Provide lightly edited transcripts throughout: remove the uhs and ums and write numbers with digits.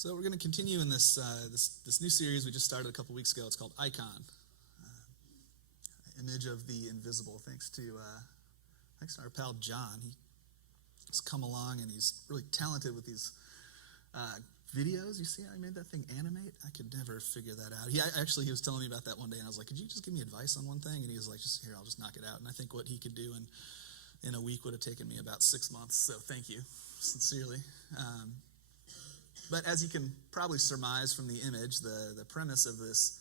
So we're going to continue in this new series we just started a couple weeks ago. It's called EIKON, image of the invisible. Thanks to our pal John. He's come along and he's really talented with these videos. You see how he made that thing animate? I could never figure that out. He was telling me about that one day, and I was like, "Could you just give me advice on one thing?" And he was like, "Just here, I'll just knock it out." And I think what he could do in a week would have taken me about 6 months. So thank you, sincerely. But as you can probably surmise from the image, the premise of this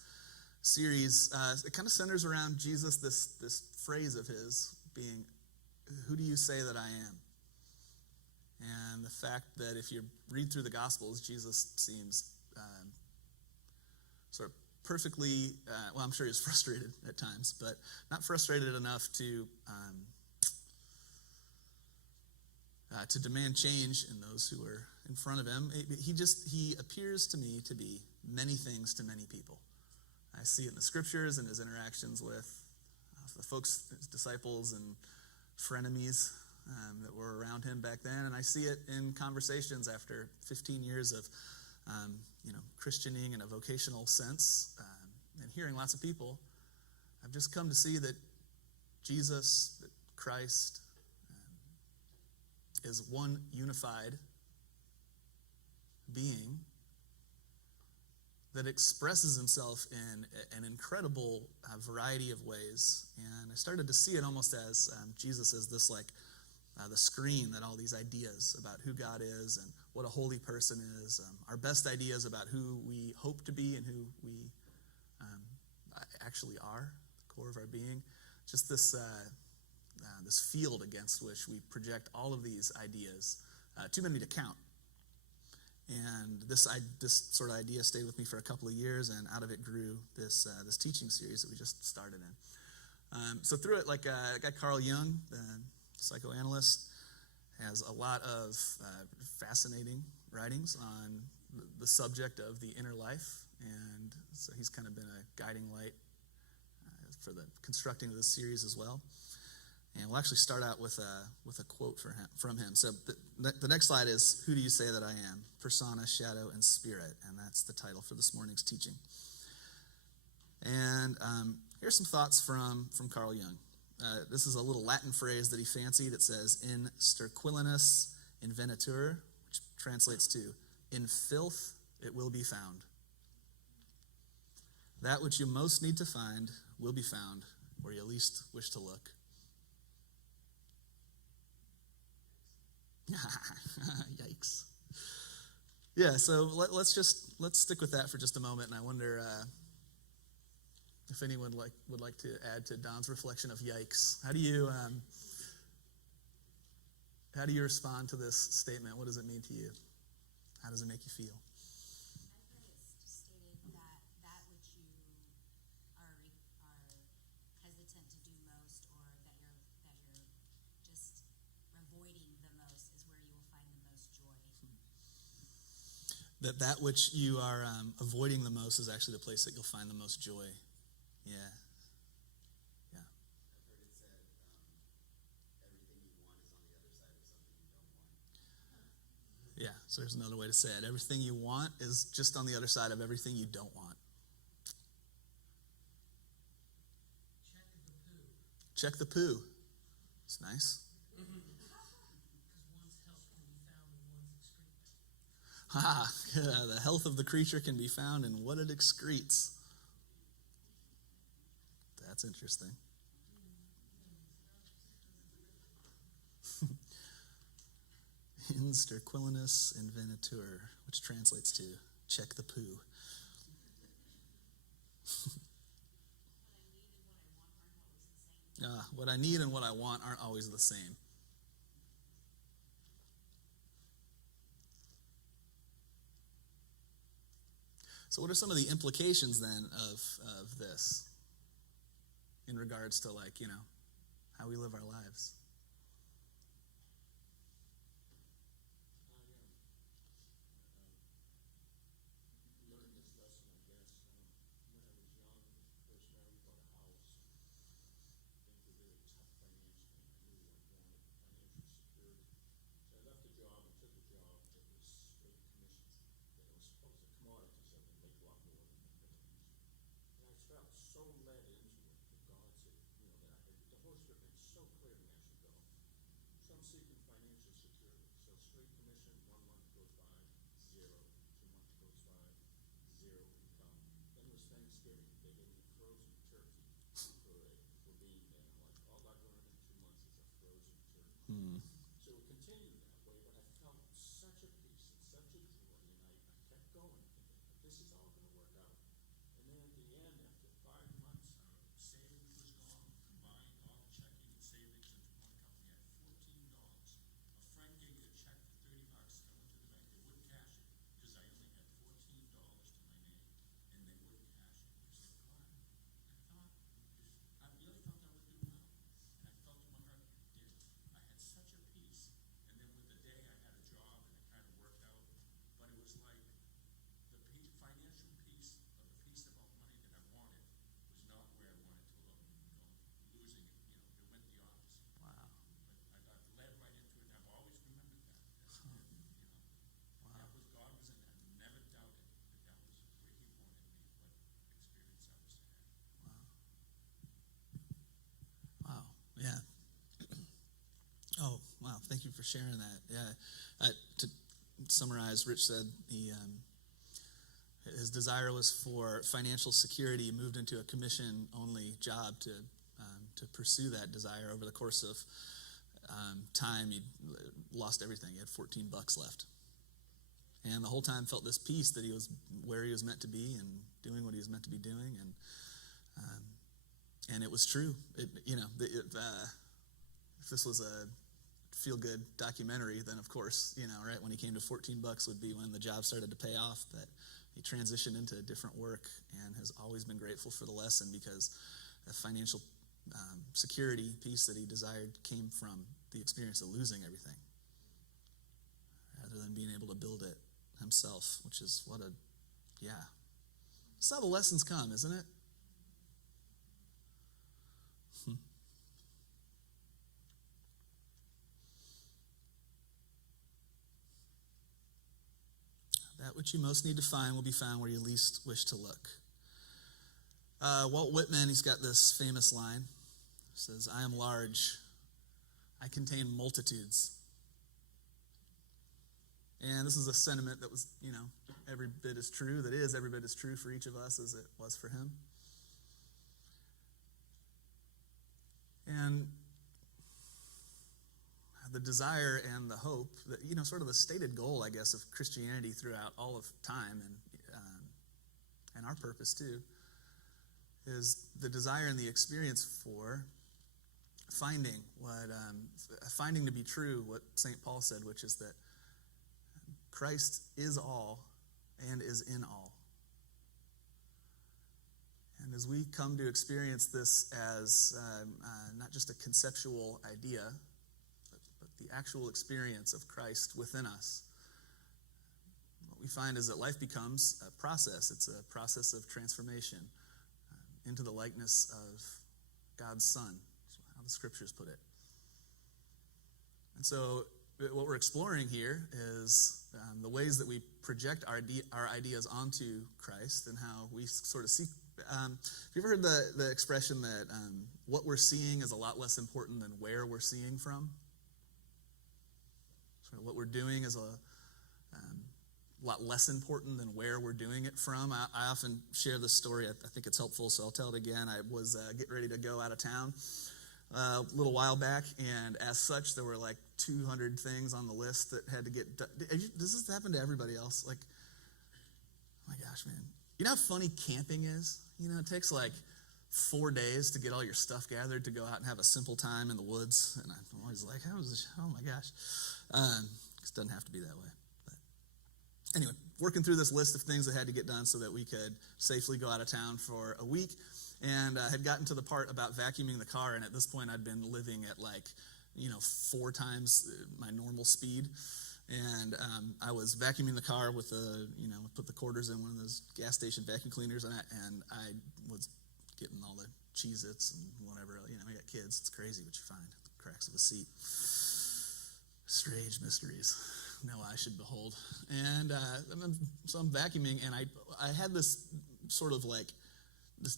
series, it kind of centers around Jesus, this phrase of his being, "Who do you say that I am?" And the fact that if you read through the Gospels, Jesus seems sort of perfectly, well, I'm sure he was frustrated at times, but not frustrated enough to demand change in those who are in front of him. He appears to me to be many things to many people. I see it in the scriptures and his interactions with the folks, his disciples and frenemies that were around him back then. And I see it in conversations after 15 years of Christianing in a vocational sense and hearing lots of people. I've just come to see that Jesus, that Christ, is one unified being that expresses himself in an incredible variety of ways. And I started to see it almost as Jesus as this the screen that all these ideas about who God is and what a holy person is, our best ideas about who we hope to be and who we actually are, the core of our being, just this field against which we project all of these ideas, too many to count. And this sort of idea stayed with me for a couple of years, and out of it grew this teaching series that we just started in. So through it, like a guy Carl Jung, the psychoanalyst, has a lot of fascinating writings on the subject of the inner life, and so he's kind of been a guiding light for the constructing of this series as well. And we'll actually start out with a quote from him. So the next slide is, "Who do you say that I am? Persona, shadow, and spirit." And that's the title for this morning's teaching. And here's some thoughts from Carl Jung. This is a little Latin phrase that he fancied. It says, "In sterquilinus invenitur," which translates to, "In filth it will be found." That which you most need to find will be found where you least wish to look. Yikes. Yeah, so let's stick with that for just a moment, and I wonder if anyone would like to add to Don's reflection of yikes. How do you respond to this statement? What does it mean to you? How does it make you feel? I think it's stating that which you are hesitant to do most, or that you're just avoiding the most, is where you will find the most joy. That which you are avoiding the most is actually the place that you'll find the most joy. Yeah. I've heard it said, everything you want is on the other side of something you don't want. Yeah, so there's another way to say it. Everything you want is just on the other side of everything you don't want. Check the poo. It's nice. The health of the creature can be found in what it excretes. That's interesting. In sterquilinus invenitur, which translates to check the poo. What I need and what I want aren't always the same. So what are some of the implications then of this in regards to how we live our lives? Learned this lesson, I guess, when I was young, first married, bought a house. Things were really tough financially. I knew I wanted financial security. So I left a job and took a job that was straight commissions, that was for sharing that. Yeah, to summarize, Rich said his desire was for financial security. He moved into a commission-only job to pursue that desire. Over the course of time, he lost everything. He had $14 left, and the whole time felt this peace that he was where he was meant to be and doing what he was meant to be doing, and it was true. If this was a feel-good documentary, then of course, right when he came to $14 would be when the job started to pay off. But he transitioned into different work and has always been grateful for the lesson, because the financial security, peace that he desired came from the experience of losing everything, rather than being able to build it himself, which is that's how the lessons come, isn't it? That which you most need to find will be found where you least wish to look. Walt Whitman, he's got this famous line. He says, "I am large. I contain multitudes." And this is a sentiment that was, every bit as true, every bit as true for each of us as it was for him. And the desire and the hope, that, sort of the stated goal, I guess, of Christianity throughout all of time, and our purpose too, is the desire and the experience for finding to be true what St. Paul said, which is that Christ is all and is in all. And as we come to experience this as not just a conceptual idea, but the actual experience of Christ within us, what we find is that life becomes a process. It's a process of transformation into the likeness of God's Son. That's how the Scriptures put it. And so what we're exploring here is the ways that we project our ideas onto Christ, and how we sort of see. Have you ever heard the expression that what we're seeing is a lot less important than where we're seeing from? Sort of what we're doing is a lot less important than where we're doing it from. I often share this story. I think it's helpful, so I'll tell it again. I was getting ready to go out of town a little while back, and as such, there were like 200 things on the list that had to get done. Does this happen to everybody else? Like, oh my gosh, man. You know how funny camping is? It takes like 4 days to get all your stuff gathered to go out and have a simple time in the woods. And I'm always like, oh my gosh. It doesn't have to be that way. But anyway, working through this list of things that had to get done so that we could safely go out of town for a week. And had gotten to the part about vacuuming the car. And at this point, I'd been living at 4 times my normal speed. And I was vacuuming the car with put the quarters in one of those gas station vacuum cleaners, and I was getting all the Cheez-Its and whatever. We got kids. It's crazy what you find at the cracks of a seat. Strange mysteries no eye should behold. And so I'm vacuuming, and I had this sort of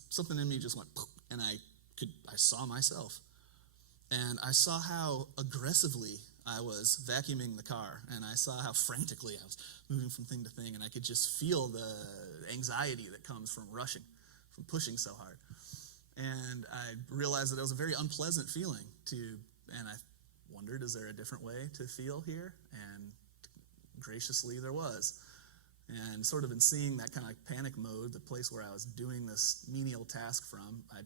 something in me just went, and I saw myself. And I saw how aggressively I was vacuuming the car, and I saw how frantically I was moving from thing to thing, and I could just feel the anxiety that comes from rushing, from pushing so hard. And I realized that it was a very unpleasant feeling and I wondered, is there a different way to feel here? And graciously there was. And sort of in seeing that kind of panic mode, the place where I was doing this menial task from, I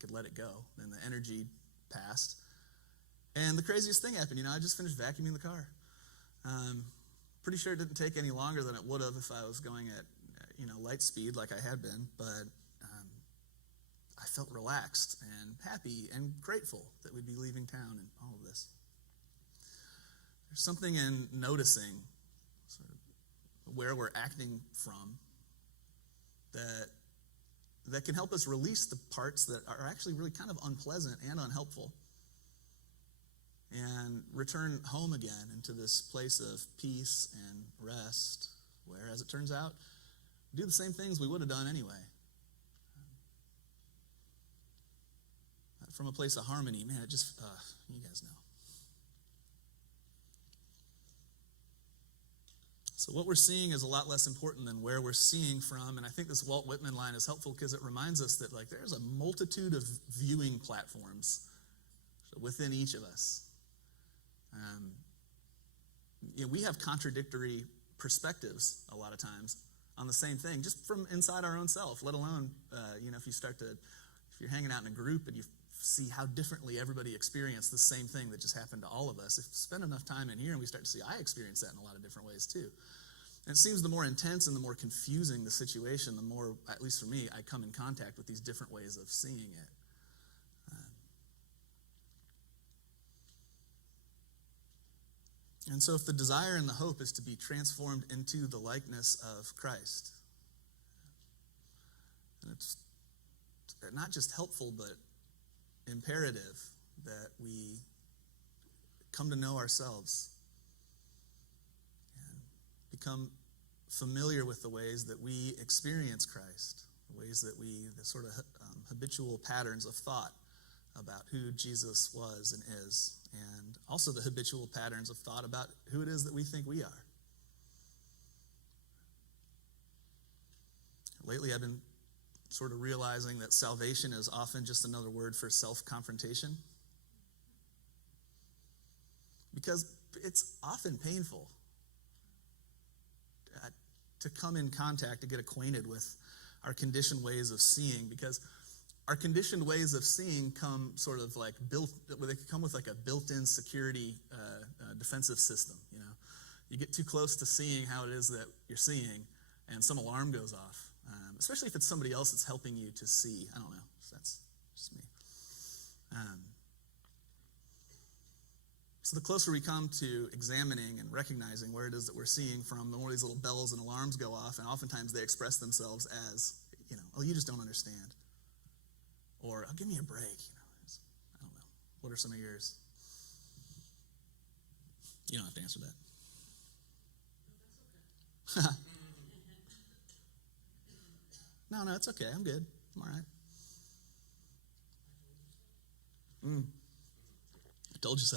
could let it go, and the energy passed. And the craziest thing happened. I just finished vacuuming the car. Pretty sure it didn't take any longer than it would have if I was going at light speed like I had been, but I felt relaxed and happy and grateful that we'd be leaving town and all of this. There's something in noticing sort of where we're acting from that can help us release the parts that are actually really kind of unpleasant and unhelpful, and return home again into this place of peace and rest, where, as it turns out, we do the same things we would have done anyway. From a place of harmony, man, it just, you guys know. So what we're seeing is a lot less important than where we're seeing from. And I think this Walt Whitman line is helpful because it reminds us that like there's a multitude of viewing platforms within each of us. We have contradictory perspectives a lot of times on the same thing, just from inside our own self, let alone, if you're hanging out in a group and you see how differently everybody experienced the same thing that just happened to all of us. If you spend enough time in here and we start to see, I experience that in a lot of different ways too. And it seems the more intense and the more confusing the situation, the more, at least for me, I come in contact with these different ways of seeing it. And so if the desire and the hope is to be transformed into the likeness of Christ, and it's not just helpful, but imperative that we come to know ourselves and become familiar with the ways that we experience Christ, the sort of habitual patterns of thought about who Jesus was and is, and also the habitual patterns of thought about who it is that we think we are. Lately, I've been sort of realizing that salvation is often just another word for self-confrontation, because it's often painful to come in contact, to get acquainted with our conditioned ways of seeing, because our conditioned ways of seeing come sort of like they come with like a built-in security defensive system. You get too close to seeing how it is that you're seeing, and some alarm goes off. Especially if it's somebody else that's helping you to see. I don't know. That's just me. So the closer we come to examining and recognizing where it is that we're seeing from, the more these little bells and alarms go off, and oftentimes they express themselves as, oh, you just don't understand. Or, oh, give me a break. I don't know. What are some of yours? You don't have to answer that. No, it's okay. I'm good. I'm all right. I told you so.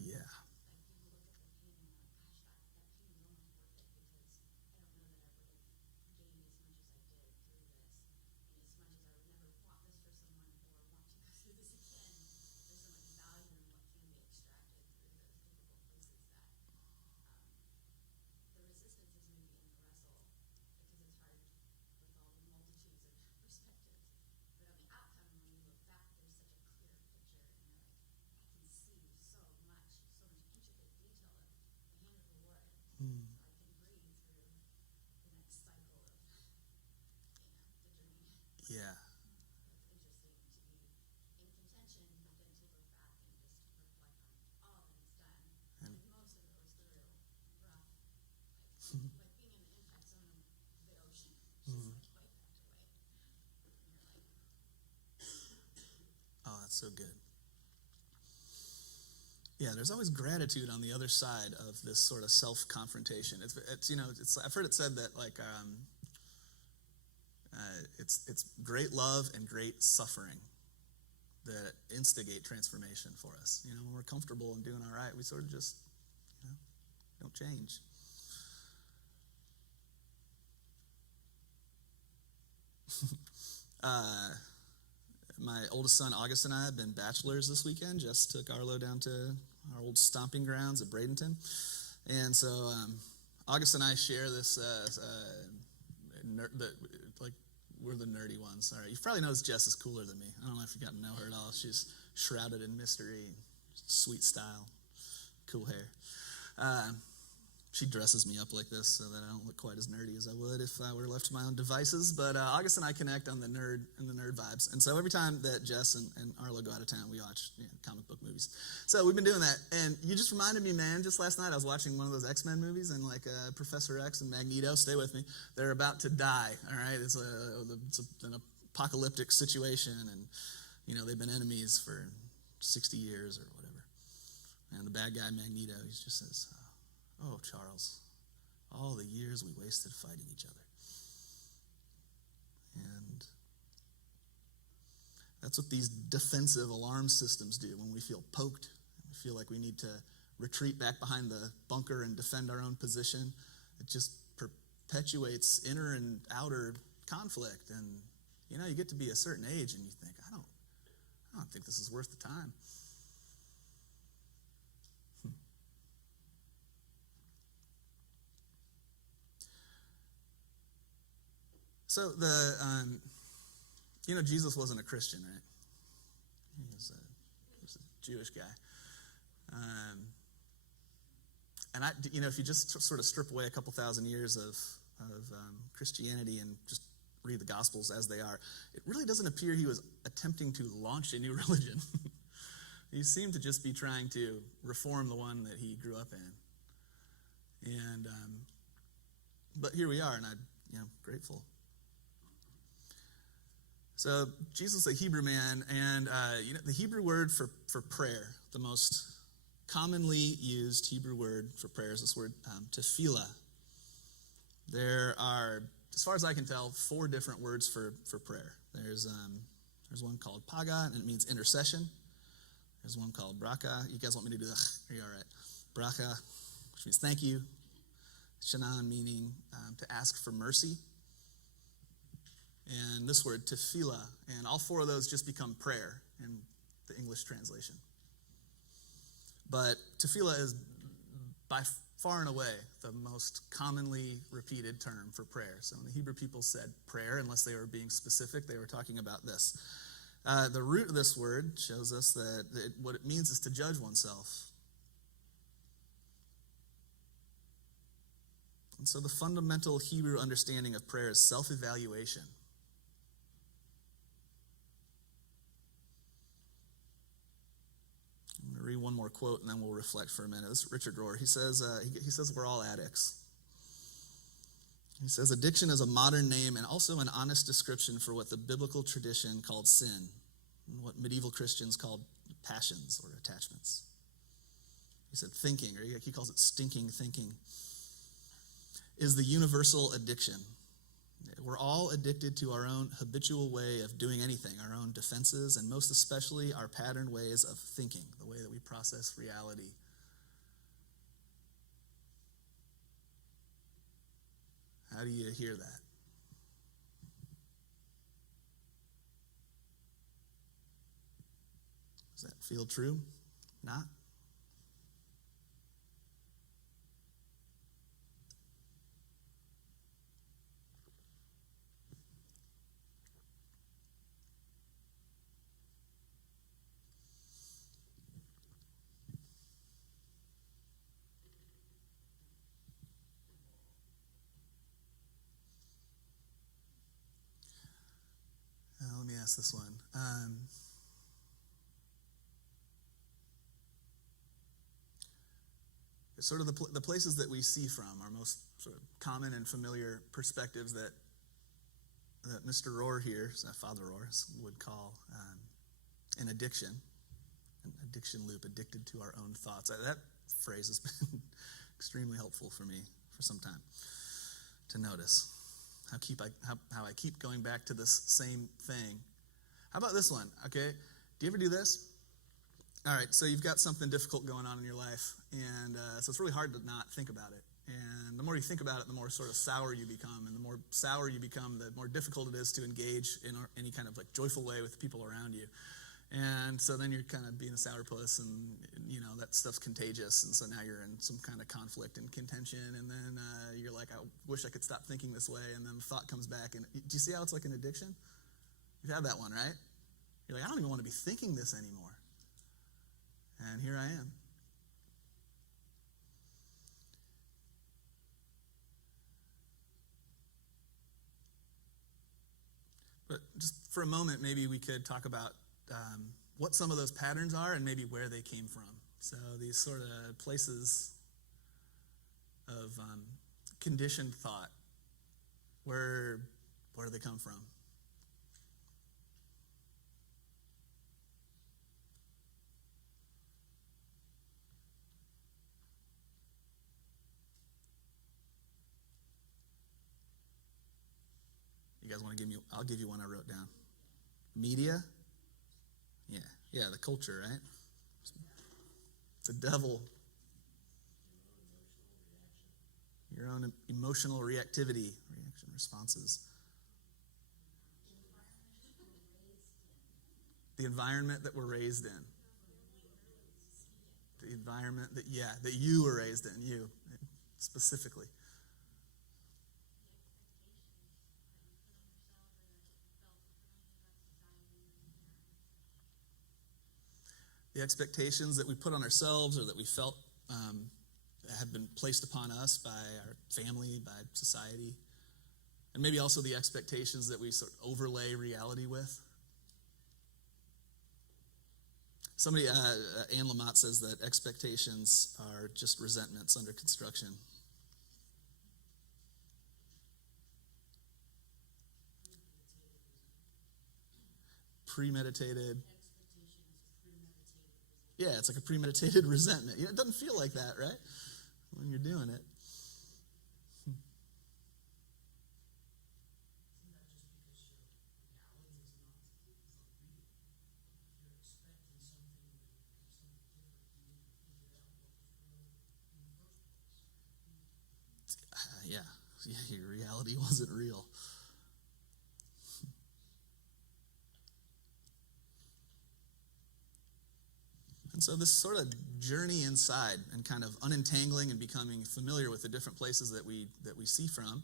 Yeah. Yeah. Oh, that's so good. Yeah, there's always gratitude on the other side of this sort of self-confrontation. I've heard it said that it's great love and great suffering that instigate transformation for us. When we're comfortable and doing all right, we sort of just don't change. My oldest son, August, and I have been bachelors this weekend. Just took Arlo down to our old stomping grounds at Bradenton. And so August and I share this, we're the nerdy ones. All right, you've probably noticed Jess is cooler than me. I don't know if you've gotten to know her at all. She's shrouded in mystery, sweet style, cool hair. She dresses me up like this so that I don't look quite as nerdy as I would if I were left to my own devices. But August and I connect on the nerd vibes. And so every time that Jess and Arlo go out of town, we watch comic book movies. So we've been doing that. And you just reminded me, man, just last night I was watching one of those X-Men movies, and Professor X and Magneto, stay with me, they're about to die, all right? It's an apocalyptic situation, and they've been enemies for 60 years or whatever. And the bad guy, Magneto, he just says, oh, Charles, all the years we wasted fighting each other. That's what these defensive alarm systems do when we feel poked. We feel like we need to retreat back behind the bunker and defend our own position. It just perpetuates inner and outer conflict. And, you get to be a certain age and you think, I don't think this is worth the time. So Jesus wasn't a Christian, right? He was a Jewish guy. And if you just sort of strip away a couple thousand years of Christianity and just read the Gospels as they are, it really doesn't appear he was attempting to launch a new religion. He seemed to just be trying to reform the one that he grew up in. And but here we are, and I'm grateful. So Jesus is a Hebrew man, and the Hebrew word for prayer, the most commonly used Hebrew word for prayer is this word tefillah. There are, as far as I can tell, 4 different words for prayer. There's one called paga, and it means intercession. There's one called bracha. You guys want me to do that? Are you all right? Bracha, which means thank you. Shanan, meaning to ask for mercy. And this word, tefillah, and all 4 of those just become prayer in the English translation. But tefillah is by far and away the most commonly repeated term for prayer. So when the Hebrew people said prayer, unless they were being specific, they were talking about this. The root of this word shows us that what it means is to judge oneself. And so the fundamental Hebrew understanding of prayer is self-evaluation. I'm going to read one more quote and then we'll reflect for a minute. This is Richard Rohr. He says we're all addicts. He says addiction is a modern name and also an honest description for what the biblical tradition called sin and what medieval Christians called passions or attachments. He said thinking, or he calls it stinking thinking, is the universal addiction. We're all addicted to our own habitual way of doing anything, our own defenses, and most especially our patterned ways of thinking, the way that we process reality. How do you hear that? Does that feel true? Not? Let me ask this one. Sort of the places that we see from, our most sort of common and familiar perspectives that Mr. Rohr here, Father Rohr, would call an addiction loop, addicted to our own thoughts. That phrase has been extremely helpful for me for some time to notice. How I keep going back to this same thing. How about this one? Okay, do you ever do this? All right, so you've got something difficult going on in your life, and so it's really hard to not think about it. And the more you think about it, the more sort of sour you become, and the more sour you become, the more difficult it is to engage in any kind of like joyful way with the people around you. And so then you're kind of being a sourpuss, and that stuff's contagious, and so now you're in some kind of conflict and contention, and then you're like, I wish I could stop thinking this way, and then the thought comes back, and do you see how it's like an addiction? You've had that one, right? You're like, I don't even want to be thinking this anymore. And here I am. But just for a moment, maybe we could talk about what some of those patterns are and maybe where they came from. So these sort of places of conditioned thought, where do they come from? You guys want to give me? I'll give you one I wrote down. Media, Yeah, the culture, right? The devil. Your own emotional reaction responses. The environment that we're raised in. The environment that you were raised in, you specifically. The expectations that we put on ourselves or that we felt have been placed upon us by our family, by society, and maybe also the expectations that we sort of overlay reality with. Somebody, Anne Lamott says that expectations are just resentments under construction. Premeditated. Yeah, it's like a premeditated resentment. It doesn't feel like that, right? When you're doing it. Yeah, your reality wasn't real. And so this sort of journey inside and kind of unentangling and becoming familiar with the different places that we see from,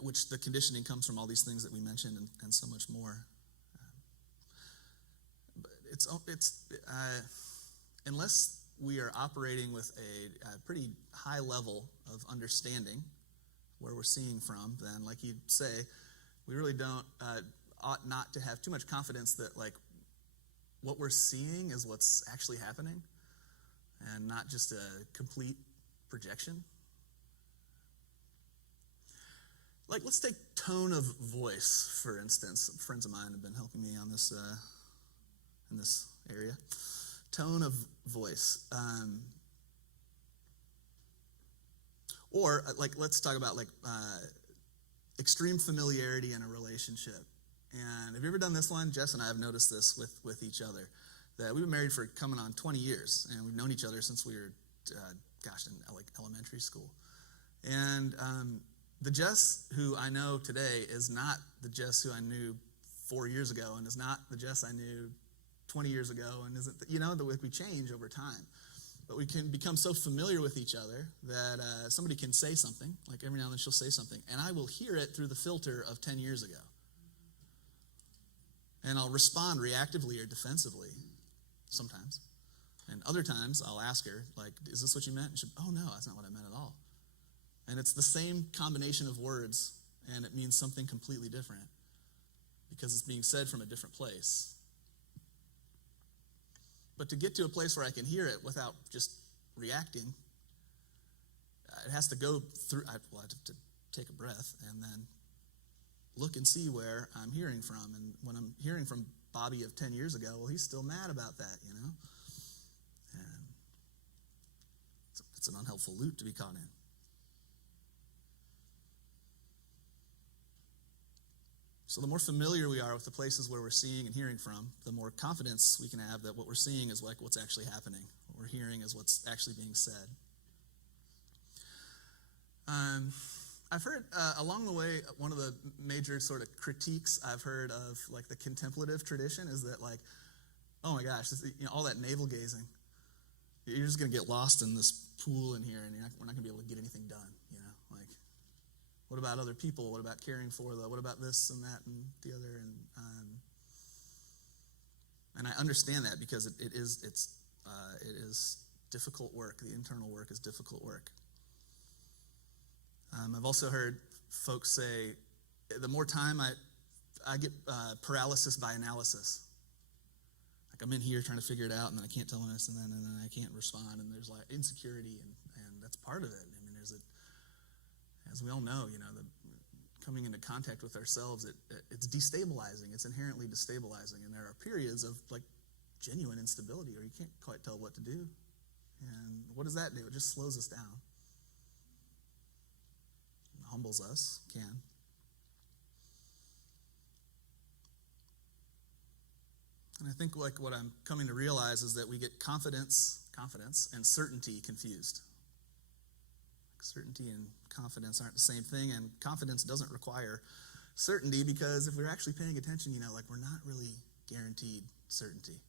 which the conditioning comes from all these things that we mentioned and so much more. But it's unless we are operating with a pretty high level of understanding where we're seeing from, then, like you say, we really ought not to have too much confidence that, like, what we're seeing is what's actually happening and not just a complete projection. Like, let's take tone of voice, for instance. Friends of mine have been helping me on this in this area. Tone of voice. Or, like, let's talk about, like, extreme familiarity in a relationship. And have you ever done this one? Jess and I have noticed this with each other, that we've been married for coming on 20 years, and we've known each other since we were, in like elementary school. And the Jess who I know today is not the Jess who I knew 4 years ago, and is not the Jess I knew 20 years ago, and isn't, we change over time. But we can become so familiar with each other that somebody can say something, like every now and then she'll say something, and I will hear it through the filter of 10 years ago. And I'll respond reactively or defensively sometimes. And other times I'll ask her, like, is this what you meant? And she'll, oh, no, that's not what I meant at all. And it's the same combination of words, and it means something completely different because it's being said from a different place. But to get to a place where I can hear it without just reacting, it has to go through, I have to take a breath and then look and see where I'm hearing from. And when I'm hearing from Bobby of 10 years ago, well, he's still mad about that, And it's an unhelpful loop to be caught in. So the more familiar we are with the places where we're seeing and hearing from, the more confidence we can have that what we're seeing is like what's actually happening. What we're hearing is what's actually being said. I've heard along the way, one of the major sort of critiques I've heard of like the contemplative tradition is that, like, oh my gosh, all that navel gazing, you're just going to get lost in this pool in here, and we're not going to be able to get anything done. Like, what about other people? What about caring for what about this and that and the other? And I understand that because it is difficult work. The internal work is difficult work. I've also heard folks say the more time I get paralysis by analysis. Like, I'm in here trying to figure it out, and then I can't tell this, and then I can't respond, and there's like insecurity, and that's part of it. I mean, as we all know, coming into contact with ourselves, it's destabilizing. It's inherently destabilizing, and there are periods of like genuine instability, or you can't quite tell what to do. And what does that do? It just slows us down. Humbles us, can. And I think like what I'm coming to realize is that we get confidence, and certainty confused. Certainty and confidence aren't the same thing, and confidence doesn't require certainty, because if we're actually paying attention, like we're not really guaranteed certainty.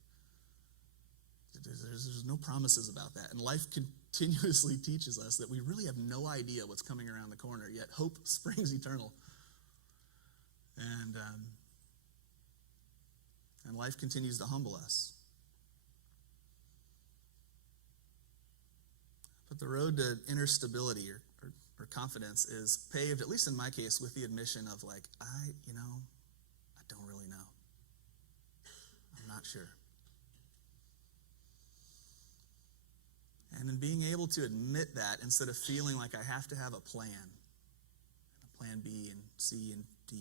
There's no promises about that. And life continuously teaches us that we really have no idea what's coming around the corner, yet hope springs eternal. And life continues to humble us. But the road to inner stability or confidence is paved, at least in my case, with the admission of like, I don't really know. I'm not sure. And in being able to admit that, instead of feeling like I have to have a plan B and C and D,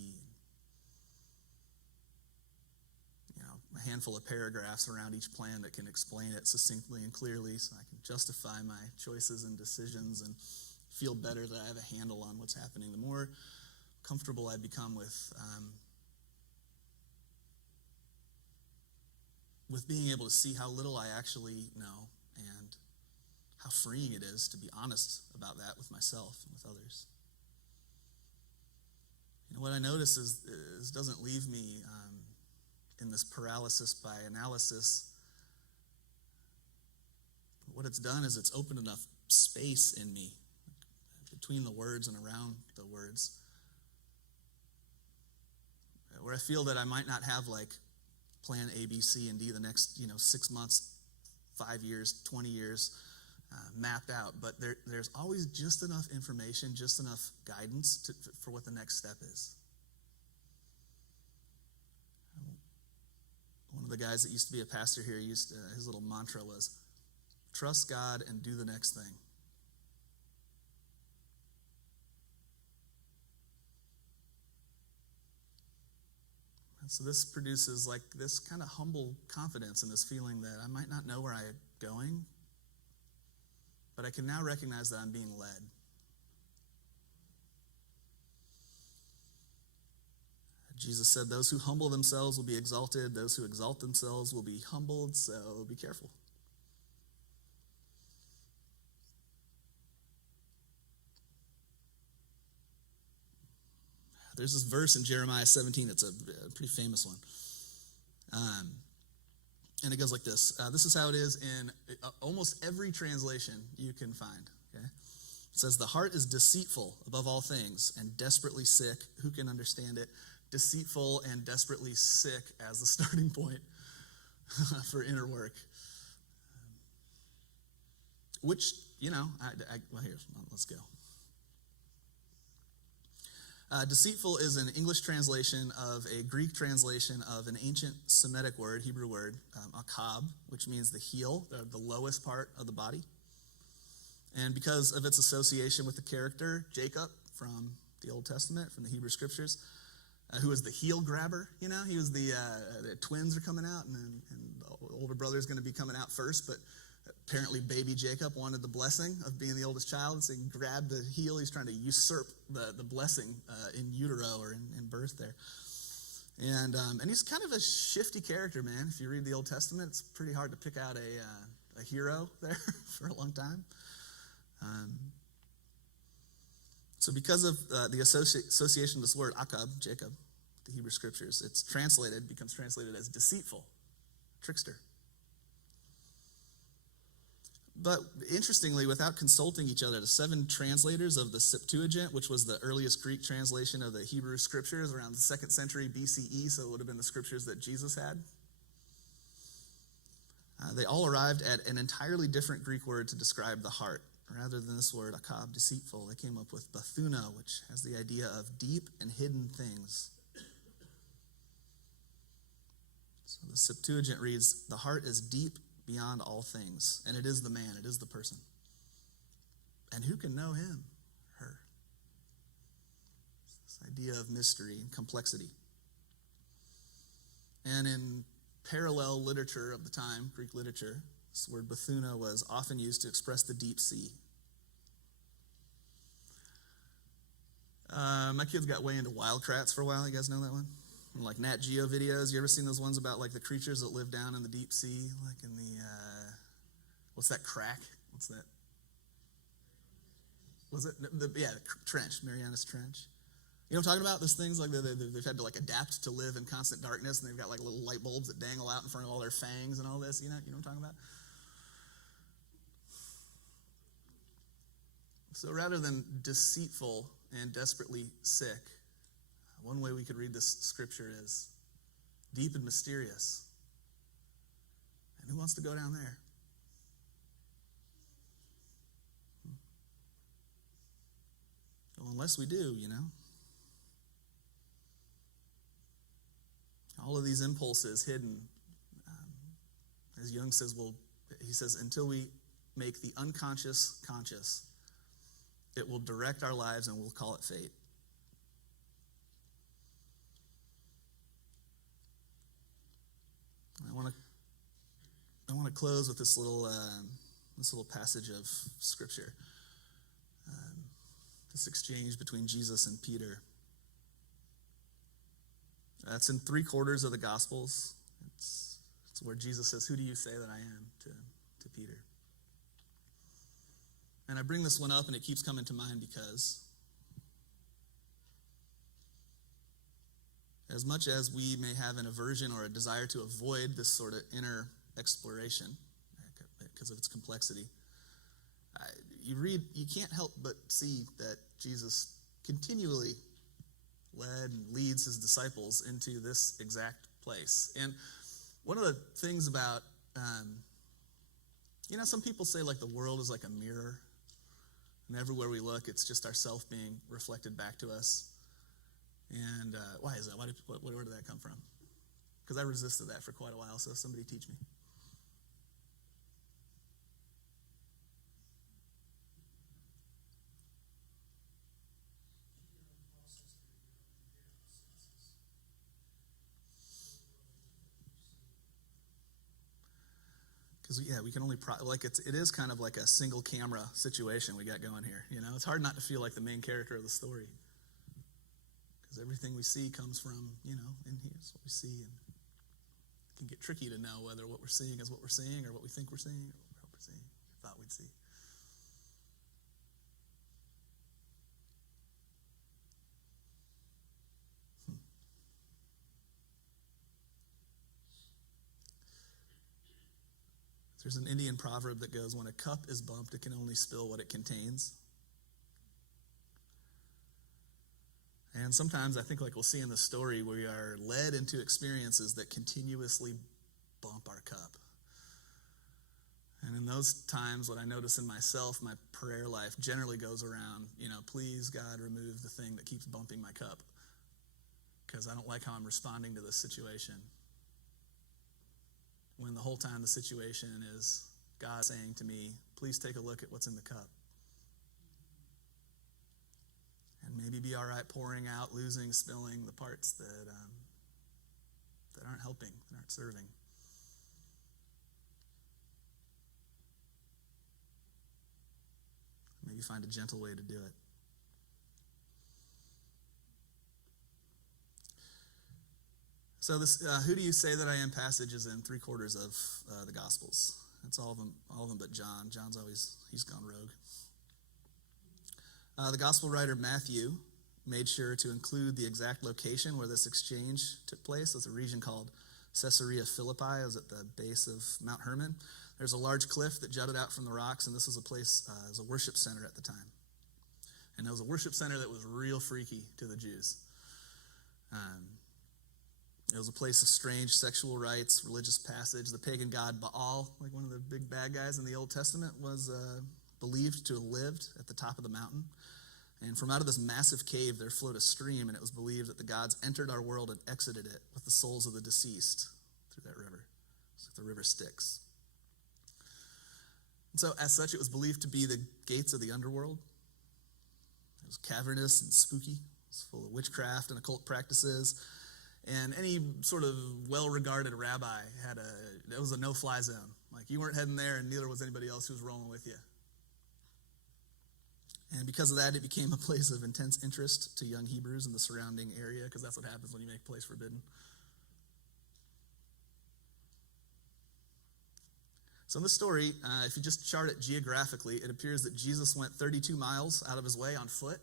a handful of paragraphs around each plan that can explain it succinctly and clearly, so I can justify my choices and decisions and feel better that I have a handle on what's happening. The more comfortable I become with being able to see how little I actually know, and how freeing it is to be honest about that with myself and with others. What I notice is doesn't leave me in this paralysis by analysis. What it's done is it's opened enough space in me between the words and around the words, where I feel that I might not have like plan A, B, C, and D the next 6 months, 5 years, 20 years mapped out, but there's always just enough information, just enough guidance for what the next step is. One of the guys that used to be a pastor here, his little mantra was, trust God and do the next thing. And so this produces like this kind of humble confidence and this feeling that I might not know where I'm going, but I can now recognize that I'm being led. Jesus said, those who humble themselves will be exalted. Those who exalt themselves will be humbled, so be careful. There's this verse in Jeremiah 17. It's a pretty famous one. And it goes like this. This is how it is in almost every translation you can find. Okay? It says, the heart is deceitful above all things and desperately sick. Who can understand it? Deceitful and desperately sick as the starting point for inner work. Which, let's go. Deceitful is an English translation of a Greek translation of an ancient Semitic word, Hebrew word, akab, which means the heel, the lowest part of the body. And because of its association with the character Jacob from the Old Testament, from the Hebrew Scriptures, who was the heel grabber, he was the twins are coming out, and the older brother is going to be coming out first, but apparently baby Jacob wanted the blessing of being the oldest child, so he grabbed the heel. He's trying to usurp the blessing in utero or in birth there. And he's kind of a shifty character, man. If you read the Old Testament, it's pretty hard to pick out a hero there for a long time. So because of the association of this word, akab, Jacob, the Hebrew Scriptures, becomes translated as deceitful, trickster. But interestingly, without consulting each other, the 7 translators of the Septuagint, which was the earliest Greek translation of the Hebrew Scriptures around the 2nd century BCE, so it would have been the Scriptures that Jesus had, they all arrived at an entirely different Greek word to describe the heart. Rather than this word, akab, deceitful, they came up with bathuno, which has the idea of deep and hidden things. So the Septuagint reads, the heart is deep beyond all things, and it is the man, it is the person. And who can know him, her? This idea of mystery and complexity. And in parallel literature of the time, Greek literature, this word bathuno was often used to express the deep sea. My kids got way into Wildcrats for a while. You guys know that one? like Nat Geo videos. You ever seen those ones about like the creatures that live down in the deep sea, like in the what's that crack? What's that? Was it trench, Marianas Trench? You know what I'm talking about? Those things like they've had to like adapt to live in constant darkness, and they've got like little light bulbs that dangle out in front of all their fangs and all this. You know what I'm talking about? So rather than deceitful and desperately sick, one way we could read this scripture is deep and mysterious. And who wants to go down there? Well, unless we do, all of these impulses hidden. As Jung says, he says, until we make the unconscious conscious, it will direct our lives and we'll call it fate. I want to close with this little passage of scripture. This exchange between Jesus and Peter. That's in 3/4 of the Gospels. It's where Jesus says, "Who do you say that I am?" to Peter. And I bring this one up, and it keeps coming to mind because as much as we may have an aversion or a desire to avoid this sort of inner exploration because of its complexity, you can't help but see that Jesus continually led and leads his disciples into this exact place. And one of the things about, some people say like the world is like a mirror, and everywhere we look, it's just ourself being reflected back to us. And why is that? Where did that come from? Because I resisted that for quite a while, so somebody teach me. We can only it is kind of like a single camera situation we got going here. It's hard not to feel like the main character of the story because everything we see comes from in here is what we see, and it can get tricky to know whether what we're seeing is what we're seeing or what we think we're seeing or what we're seeing, thought we'd see. There's an Indian proverb that goes, when a cup is bumped, it can only spill what it contains. And sometimes I think like we'll see in the story, we are led into experiences that continuously bump our cup. And in those times, what I notice in myself, my prayer life generally goes around, please God, remove the thing that keeps bumping my cup, because I don't like how I'm responding to this situation. When the whole time the situation is God saying to me, please take a look at what's in the cup. And maybe be all right pouring out, losing, spilling the parts that aren't helping, that aren't serving. Maybe find a gentle way to do it. So this "Who do you say that I am" passage is in 3/4 of the Gospels. That's all of them but John. John's he's gone rogue. The Gospel writer Matthew made sure to include the exact location where this exchange took place. It's a region called Caesarea Philippi. It was at the base of Mount Hermon. There's a large cliff that jutted out from the rocks, and this was a place, it was a worship center at the time. And it was a worship center that was real freaky to the Jews. It was a place of strange sexual rites, religious passage. The pagan god Baal, like one of the big bad guys in the Old Testament, was believed to have lived at the top of the mountain. And from out of this massive cave, there flowed a stream, and it was believed that the gods entered our world and exited it with the souls of the deceased through that river. It's like the river Styx. And so, as such, it was believed to be the gates of the underworld. It was cavernous and spooky. It was full of witchcraft and occult practices. And any sort of well-regarded rabbi it was a no-fly zone. Like, you weren't heading there, and neither was anybody else who was rolling with you. And because of that, it became a place of intense interest to young Hebrews in the surrounding area, because that's what happens when you make a place forbidden. So in the story, if you just chart it geographically, it appears that Jesus went 32 miles out of his way on foot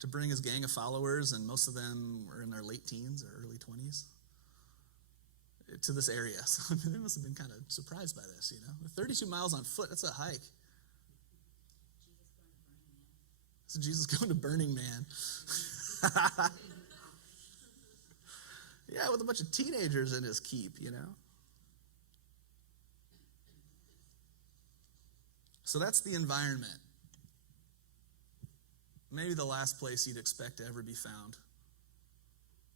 to bring his gang of followers, and most of them were in their late teens or early 20s, to this area. So they must have been kind of surprised by this, 32 miles on foot, that's a hike. So Jesus going to Burning Man. Yeah, with a bunch of teenagers in his keep, So that's the environment. Maybe the last place you'd expect to ever be found,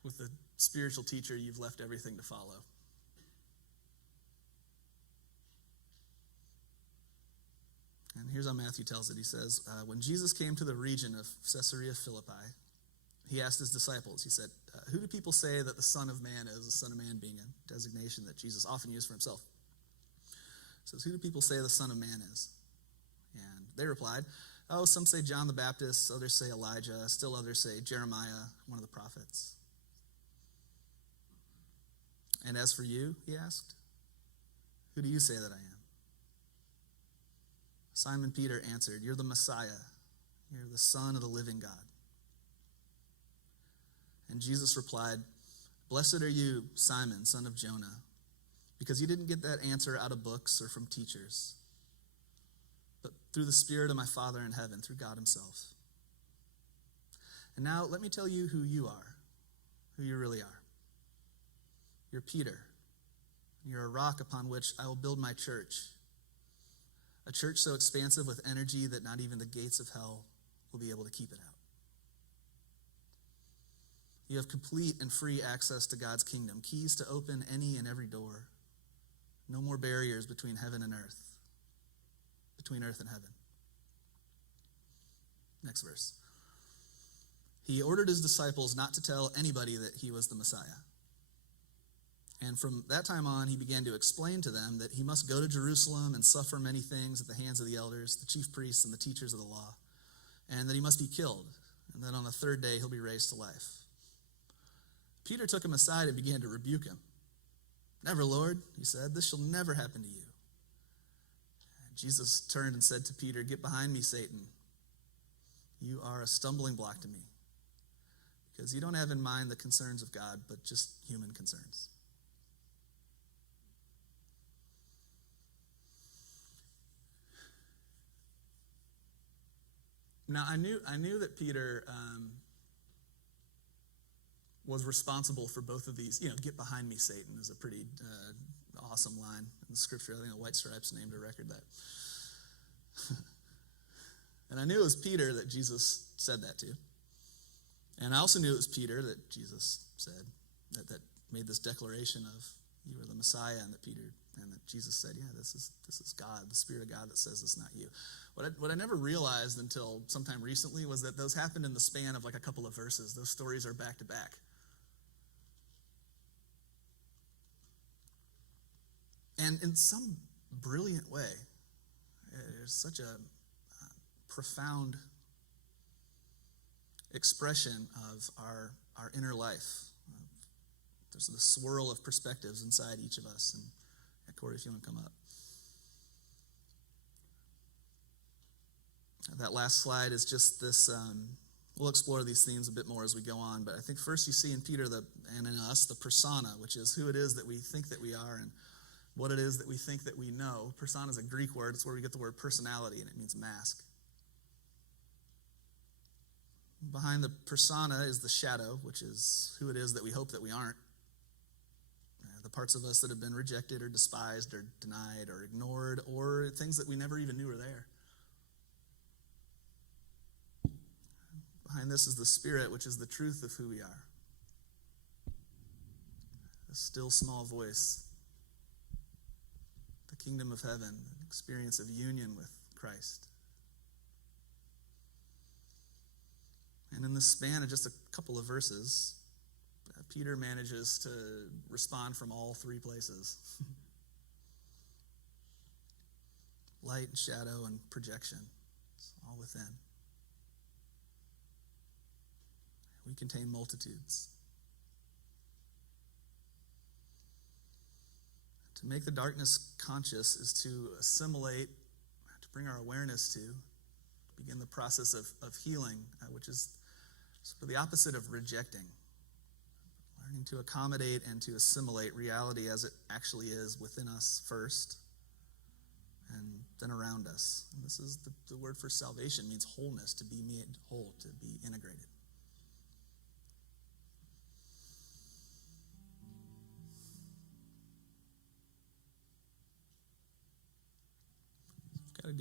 with the spiritual teacher you've left everything to follow. And here's how Matthew tells it. He says, when Jesus came to the region of Caesarea Philippi, he asked his disciples, he said, who do people say that the Son of Man is? The Son of Man being a designation that Jesus often used for himself. He says, who do people say the Son of Man is? And they replied, some say John the Baptist, others say Elijah, still others say Jeremiah, one of the prophets. And as for you, he asked, who do you say that I am? Simon Peter answered, you're the Messiah. You're the Son of the living God. And Jesus replied, blessed are you, Simon, son of Jonah, because you didn't get that answer out of books or from teachers, but through the Spirit of my Father in heaven, through God himself. And now let me tell you who you are, who you really are. You're Peter. You're a rock upon which I will build my church. A church so expansive with energy that not even the gates of hell will be able to keep it out. You have complete and free access to God's kingdom, keys to open any and every door. No more barriers between heaven and earth, between earth and heaven. Next verse. He ordered his disciples not to tell anybody that he was the Messiah. And from that time on, he began to explain to them that he must go to Jerusalem and suffer many things at the hands of the elders, the chief priests, and the teachers of the law, and that he must be killed, and that on the third day he'll be raised to life. Peter took him aside and began to rebuke him. Never, Lord, he said, this shall never happen to you. And Jesus turned and said to Peter, get behind me, Satan. You are a stumbling block to me, because you don't have in mind the concerns of God, but just human concerns. Now, I knew that Peter was responsible for both of these. Get behind me, Satan is a pretty awesome line in the scripture. I think the White Stripes named a record that. And I knew it was Peter that Jesus said that to. And I also knew it was Peter that Jesus said, that made this declaration of, you are the Messiah, and that Jesus said, yeah, this is God, the Spirit of God that says this, not you. What I never realized until sometime recently was that those happened in the span of like a couple of verses. Those stories are back to back. And in some brilliant way, there's such a profound expression of our inner life. There's the swirl of perspectives inside each of us. And Corey, if you want to come up. That last slide is just this, we'll explore these themes a bit more as we go on, but I think first you see in Peter and in us the persona, which is who it is that we think that we are and what it is that we think that we know. Persona is a Greek word. It's where we get the word personality, and it means mask. Behind the persona is the shadow, which is who it is that we hope that we aren't. The parts of us that have been rejected or despised or denied or ignored, or things that we never even knew were there. Behind this is the Spirit, which is the truth of who we are. A still small voice. The kingdom of heaven, an experience of union with Christ. And in the span of just a couple of verses, Peter manages to respond from all three places. Light, shadow, and projection. within. We contain multitudes. To make the darkness conscious is to assimilate, to bring our awareness to, begin the process of healing, which is sort of the opposite of rejecting. Learning to accommodate and to assimilate reality as it actually is within us first, and then around us. And this is the word for salvation, means wholeness, to be made whole, to be integrated. We've got a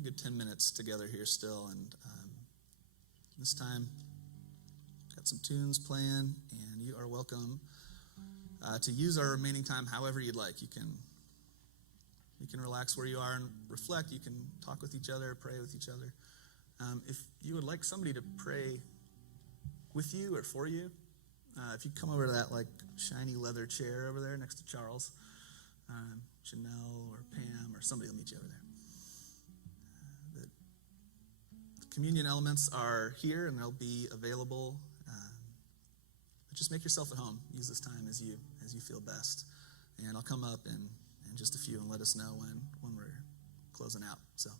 good 10 minutes together here still, and this time got some tunes playing, and you are welcome to use our remaining time however you'd like. You can relax where you are and reflect. You can talk with each other, pray with each other. If you would like somebody to pray with you or for you, if you come over to that shiny leather chair over there next to Charles, Janelle or Pam or somebody will meet you over there. The communion elements are here and they'll be available. But just make yourself at home. Use this time as you feel best. And I'll come up in just a few and let us know when we're closing out. So.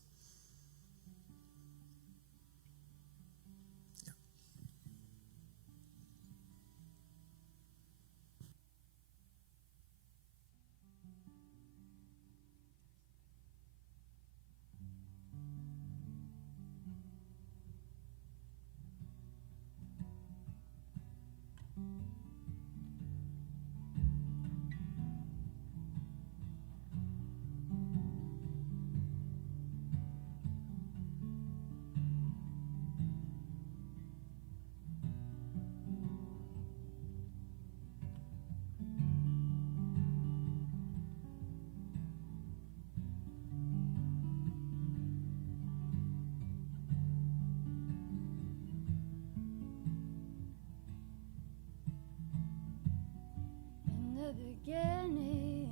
Beginning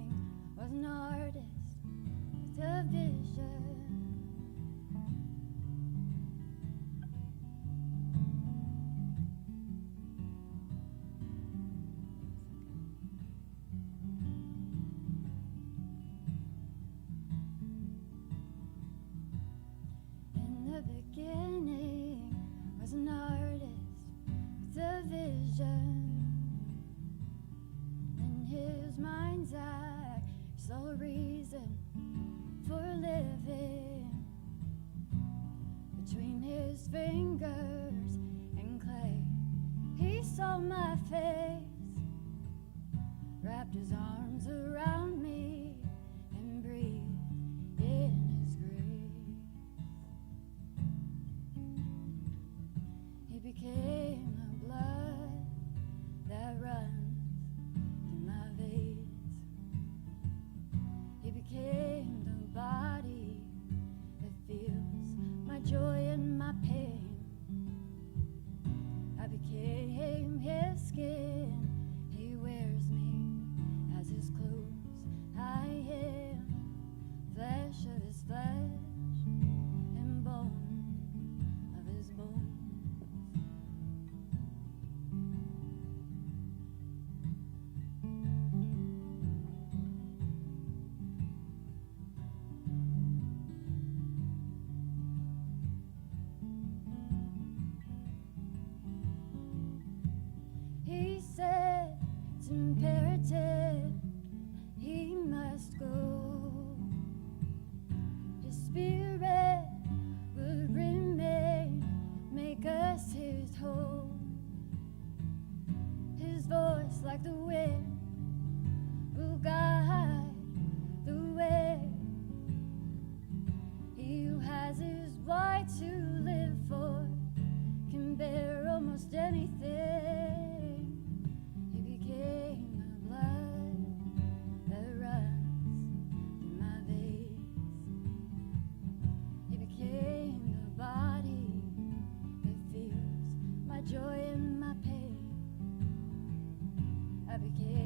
was an artist with a vision. In the beginning was an artist with a vision. His mind's eye saw a reason for living. Between his fingers and clay, he saw my face, wrapped his arms around me and breathed in his grace. He became the blood that runs. He became the body that feels my joy and my pain. I became his skin. He wears me as his clothes. I am flesh of his flesh and bone of his bones. He said it's imperative he must go. His spirit would remain, make us his home. His voice like the wind will guide the way. He who has his right to live for can bear almost anything. He became the blood that runs through my veins. He became the body that feels my joy and my pain. I became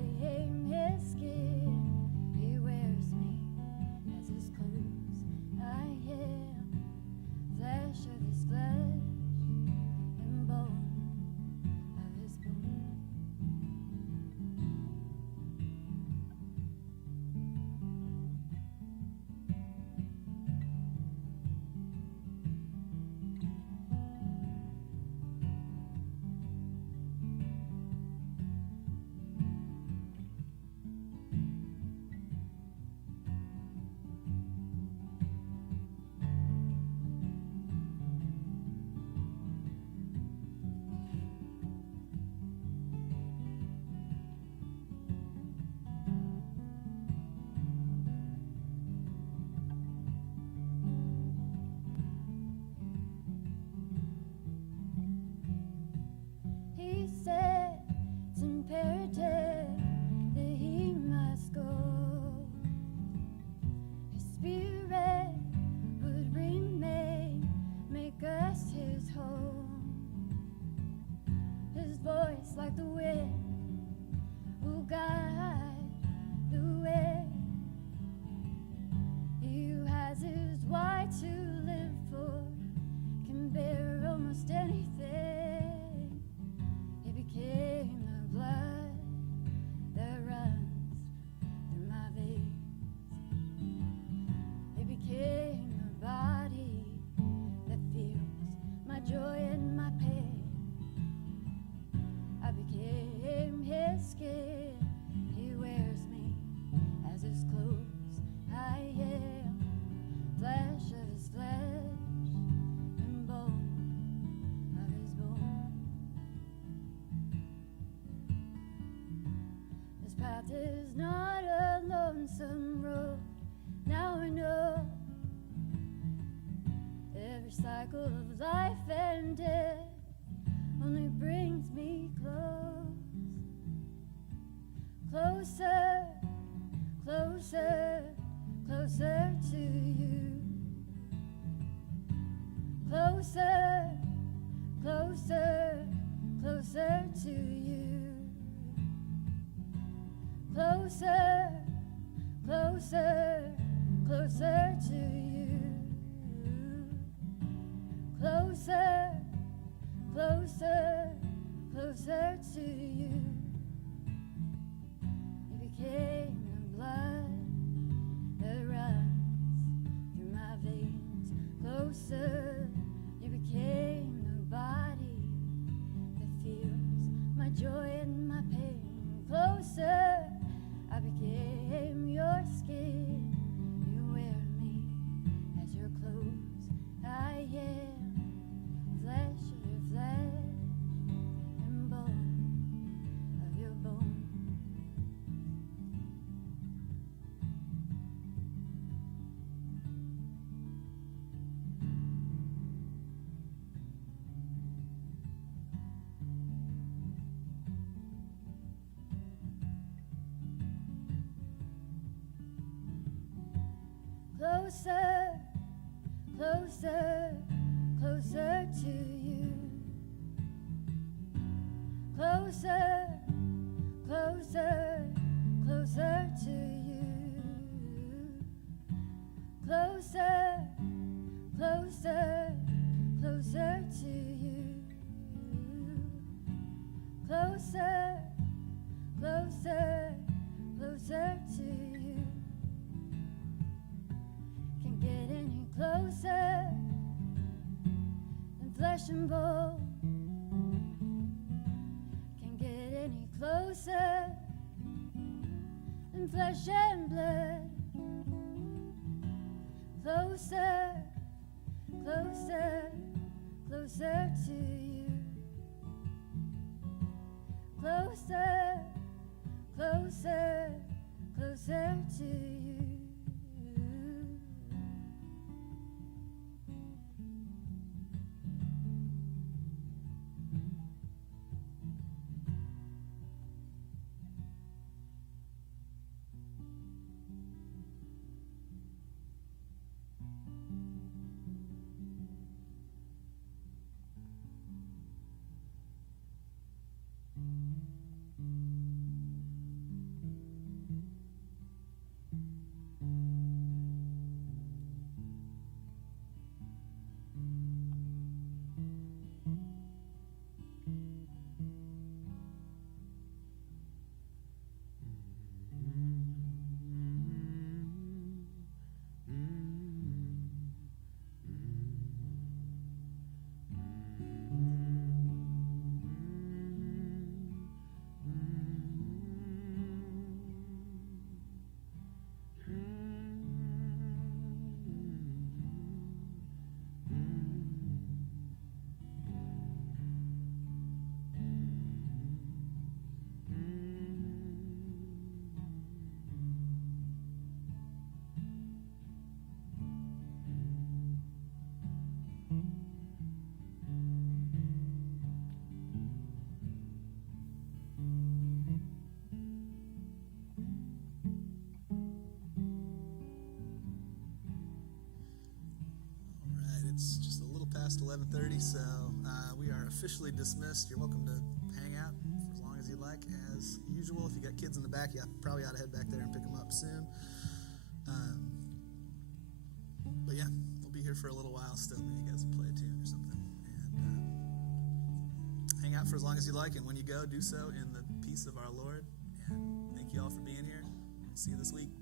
like the wind will guide the way. He who has his why to live for can bear almost anything. He became the blood that runs through my veins. He became the body that feels my joy and my pain. I became his skin. He wears me as his clothes. I am flesh of his flesh and bone of his bone. This path is not a lonesome road. Now I know every cycle of life and death only brings me closer, closer, closer to you. Closer, closer, closer to you. Closer, closer, closer to you. Closer, closer, closer to you. You became the blood that runs through my veins. Closer, you became the body that feels my joy and my pain. Closer, I became your skin. You wear me as your clothes. I am flesh of your flesh and bone of your bone. Closer, closer, closer to you. Closer, closer, closer to you. Closer, closer, closer to you. Closer, closer, closer to you. Can't get any closer than flesh and bone. Can't get any closer than flesh and blood. Closer, closer, closer to you. Closer, closer, closer to you. It's just a little past 11:30, so we are officially dismissed. You're welcome to hang out for as long like as usual. If you got kids in the back, you probably ought to head back there and pick them up soon. But yeah, we'll be here for a little while still. Maybe you guys will play a tune or something. And hang out for as long as you like. And when you go, do so in the peace of our Lord. And thank you all for being here. We'll see you this week.